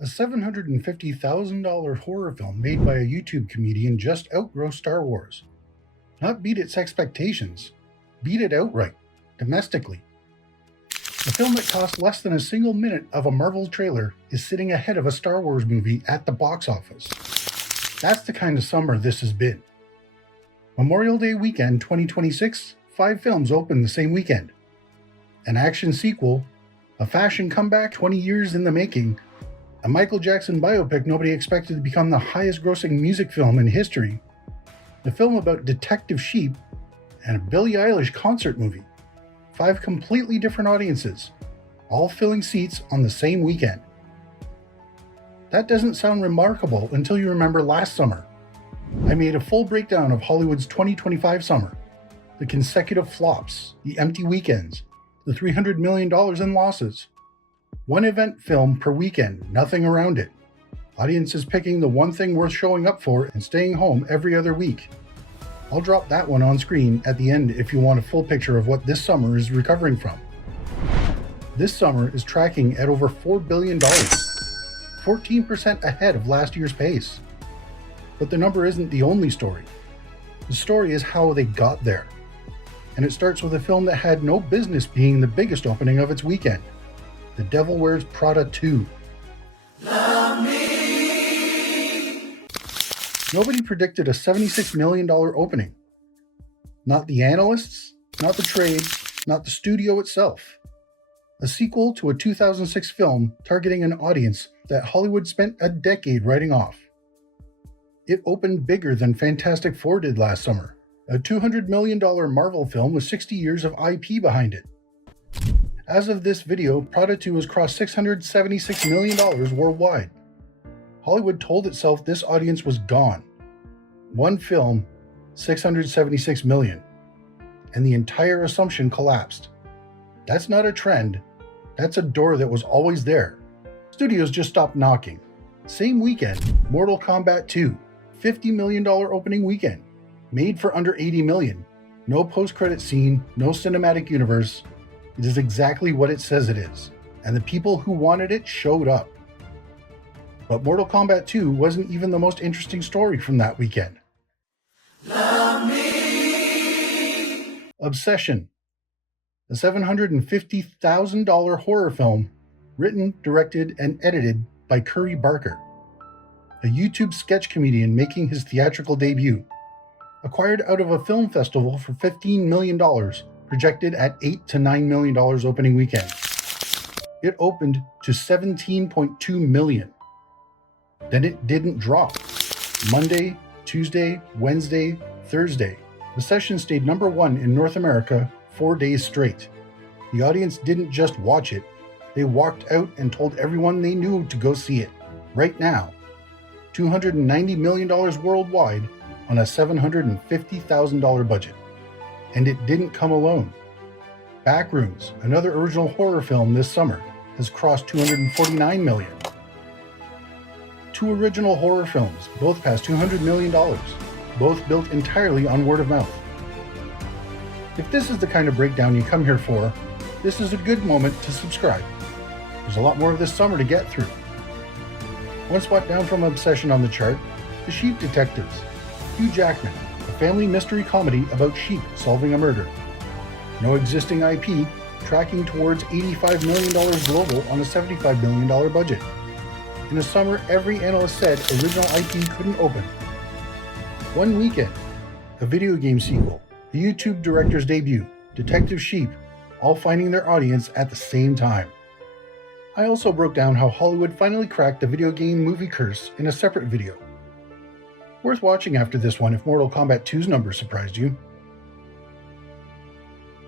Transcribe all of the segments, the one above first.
A $750,000 horror film made by a YouTube comedian just outgrossed Star Wars. Not beat its expectations, beat it outright, domestically. A film that cost less than a single minute of a Marvel trailer is sitting ahead of a Star Wars movie at the box office. That's the kind of summer this has been. Memorial Day weekend 2026, 5 films opened the same weekend. An action sequel, a fashion comeback 20 years in the making, a Michael Jackson biopic nobody expected to become the highest grossing music film in history, a film about detective sheep, and a Billie Eilish concert movie. 5 completely different audiences, all filling seats on the same weekend. That doesn't sound remarkable until you remember last summer. I made a full breakdown of Hollywood's 2025 summer, the consecutive flops, the empty weekends, the $300 million in losses. One event film per weekend, nothing around it. Audiences picking the one thing worth showing up for and staying home every other week. I'll drop that one on screen at the end if you want a full picture of what this summer is recovering from. This summer is tracking at over $4 billion, 14% ahead of last year's pace. But the number isn't the only story. The story is how they got there. And it starts with a film that had no business being the biggest opening of its weekend. The Devil Wears Prada 2. Love me. Nobody predicted a $76 million opening. Not the analysts, not the trade, not the studio itself. A sequel to a 2006 film targeting an audience that Hollywood spent a decade writing off. It opened bigger than Fantastic Four did last summer, a $200 million Marvel film with 60 years of IP behind it. As of this video, Prada 2 has crossed $676 million worldwide. Hollywood told itself this audience was gone. One film, $676 million, and the entire assumption collapsed. That's not a trend, that's a door that was always there. Studios just stopped knocking. Same weekend, Mortal Kombat 2, $50 million opening weekend, made for under $80 million. No post-credit scene, no cinematic universe. It is exactly what it says it is, and the people who wanted it showed up. But Mortal Kombat 2 wasn't even the most interesting story from that weekend. Love me. Obsession, a $750,000 horror film written, directed, and edited by Curry Barker, a YouTube sketch comedian making his theatrical debut, acquired out of a film festival for $15 million, projected at $8 to $9 million opening weekend. It opened to $17.2 million. Then it didn't drop. Monday, Tuesday, Wednesday, Thursday. The session stayed number 1 in North America 4 days straight. The audience didn't just watch it, they walked out and told everyone they knew to go see it, right now. $290 million worldwide on a $750,000 budget. And it didn't come alone. Backrooms, another original horror film this summer, has crossed $249 million. 2 original horror films, both past $200 million, both built entirely on word of mouth. If this is the kind of breakdown you come here for, this is a good moment to subscribe. There's a lot more of this summer to get through. One spot down from Obsession on the chart, The Sheep Detectives, Hugh Jackman, a family mystery comedy about sheep solving a murder. No existing IP, tracking towards $85 million global on a $75 million budget. In the summer, every analyst said original IP couldn't open. One weekend, a video game sequel, a YouTube director's debut, Detective Sheep, all finding their audience at the same time. I also broke down how Hollywood finally cracked the video game movie curse in a separate video. Worth watching after this one if Mortal Kombat 2's number surprised you.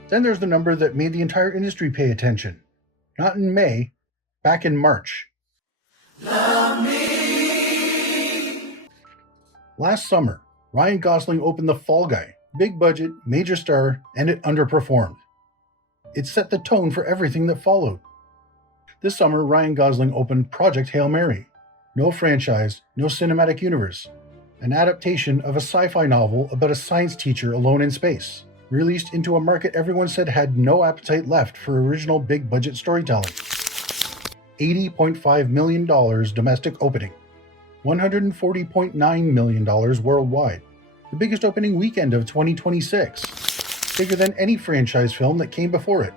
Then there's the number that made the entire industry pay attention. Not in May, back in March. Love me. Last summer, Ryan Gosling opened The Fall Guy, big budget, major star, and it underperformed. It set the tone for everything that followed. This summer, Ryan Gosling opened Project Hail Mary. No franchise, no cinematic universe. An adaptation of a sci-fi novel about a science teacher alone in space, released into a market everyone said had no appetite left for original big-budget storytelling. $80.5 million domestic opening, $140.9 million worldwide, the biggest opening weekend of 2026, bigger than any franchise film that came before it.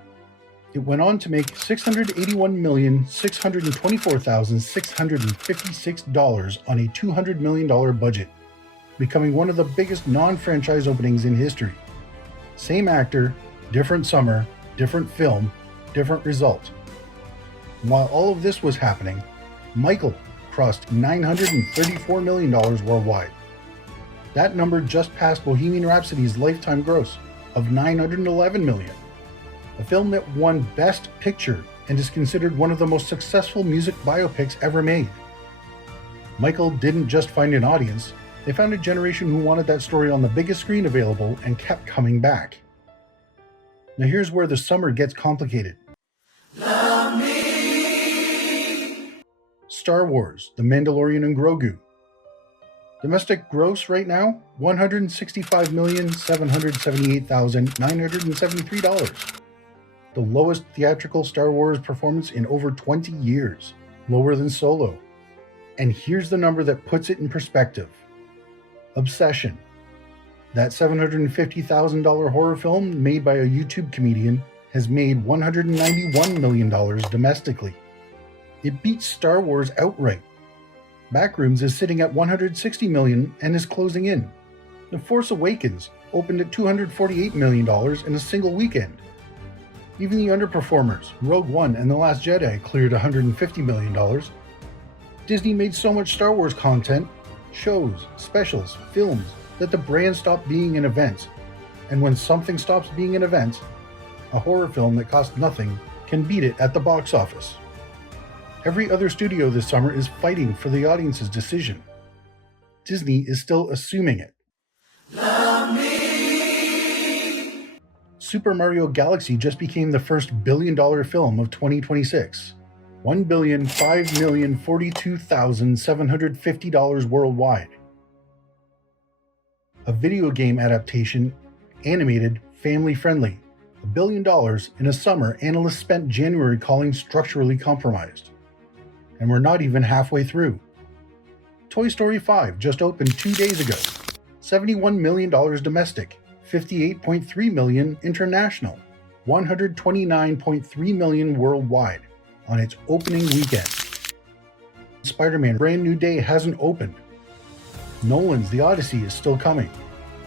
It went on to make $681,624,656 on a $200 million budget, becoming one of the biggest non-franchise openings in history. Same actor, different summer, different film, different result. And while all of this was happening, Michael crossed $934 million worldwide. That number just passed Bohemian Rhapsody's lifetime gross of $911 million. A film that won Best Picture and is considered one of the most successful music biopics ever made. Michael didn't just find an audience, they found a generation who wanted that story on the biggest screen available and kept coming back. Now here's where the summer gets complicated. Love me. Star Wars, The Mandalorian and Grogu. Domestic gross right now, $165,778,973. The lowest theatrical Star Wars performance in over 20 years, lower than Solo. And here's the number that puts it in perspective. Obsession. That $750,000 horror film made by a YouTube comedian has made $191 million domestically. It beats Star Wars outright. Backrooms is sitting at $160 million and is closing in. The Force Awakens opened at $248 million in a single weekend. Even the underperformers, Rogue One and The Last Jedi, cleared $150 million. Disney made so much Star Wars content, shows, specials, films, that the brand stopped being an event. And when something stops being an event, a horror film that costs nothing can beat it at the box office. Every other studio this summer is fighting for the audience's decision. Disney is still assuming it. Love me. Super Mario Galaxy just became the first billion-dollar film of 2026. $1,005,042,750 worldwide. A video game adaptation, animated, family-friendly. $1 billion in a summer analysts spent January calling structurally compromised. And we're not even halfway through. Toy Story 5 just opened 2 days ago. $71 million domestic, $58.3 million international, $129.3 million worldwide on its opening weekend. Spider-Man Brand New Day hasn't opened. Nolan's The Odyssey is still coming.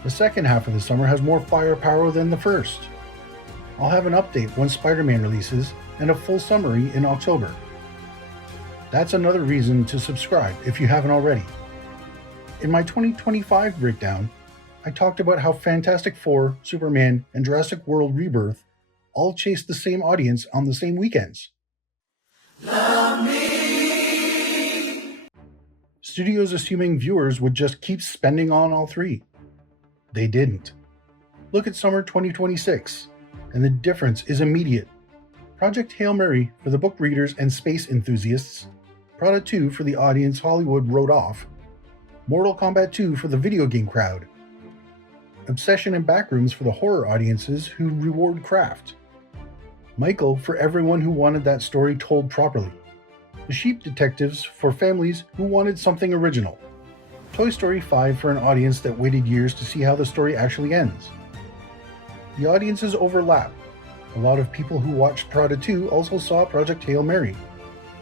The second half of the summer has more firepower than the first. I'll have an update once Spider-Man releases and a full summary in October. That's another reason to subscribe if you haven't already. In my 2025 breakdown, I talked about how Fantastic Four, Superman, and Jurassic World Rebirth all chased the same audience on the same weekends. Love me. Studios assuming viewers would just keep spending on all three. They didn't. Look at summer 2026, and the difference is immediate. Project Hail Mary for the book readers and space enthusiasts, Prada 2 for the audience Hollywood wrote off, Mortal Kombat 2 for the video game crowd, Obsession and Backrooms for the horror audiences who reward craft, Michael for everyone who wanted that story told properly, The Sheep Detectives for families who wanted something original, Toy Story 5 for an audience that waited years to see how the story actually ends. The audiences overlap. A lot of people who watched Prada 2 also saw Project Hail Mary.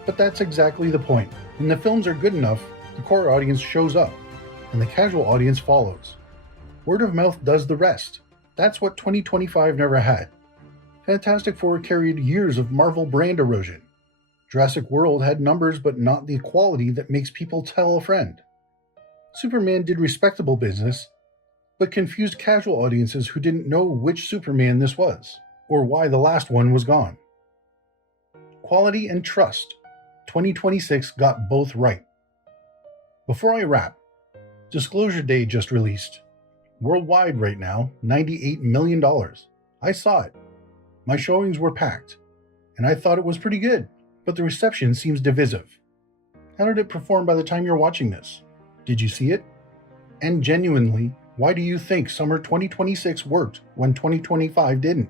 But that's exactly the point. When the films are good enough, the core audience shows up, and the casual audience follows. Word of mouth does the rest. That's what 2025 never had. Fantastic Four carried years of Marvel brand erosion. Jurassic World had numbers but not the quality that makes people tell a friend. Superman did respectable business, but confused casual audiences who didn't know which Superman this was, or why the last one was gone. Quality and trust. 2026 got both right. Before I wrap, Disclosure Day just released. Worldwide right now, $98 million. I saw it. My showings were packed, and I thought it was pretty good, but the reception seems divisive. How did it perform by the time you're watching this? Did you see it? And genuinely, why do you think summer 2026 worked when 2025 didn't?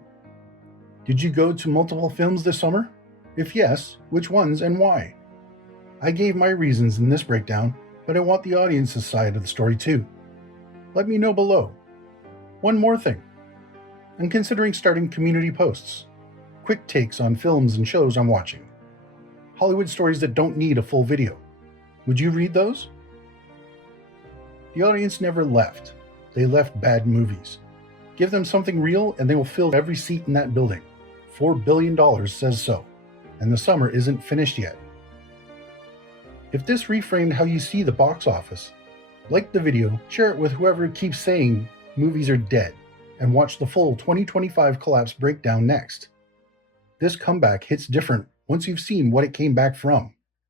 Did you go to multiple films this summer? If yes, which ones and why? I gave my reasons in this breakdown, but I want the audience's side of the story too. Let me know below. One more thing. I'm considering starting community posts. Quick takes on films and shows I'm watching. Hollywood stories that don't need a full video. Would you read those? The audience never left. They left bad movies. Give them something real and they will fill every seat in that building. $4 billion says so. And the summer isn't finished yet. If this reframed how you see the box office, like the video, share it with whoever keeps saying movies are dead, and watch the full 2025 collapse breakdown next. This comeback hits different once you've seen what it came back from.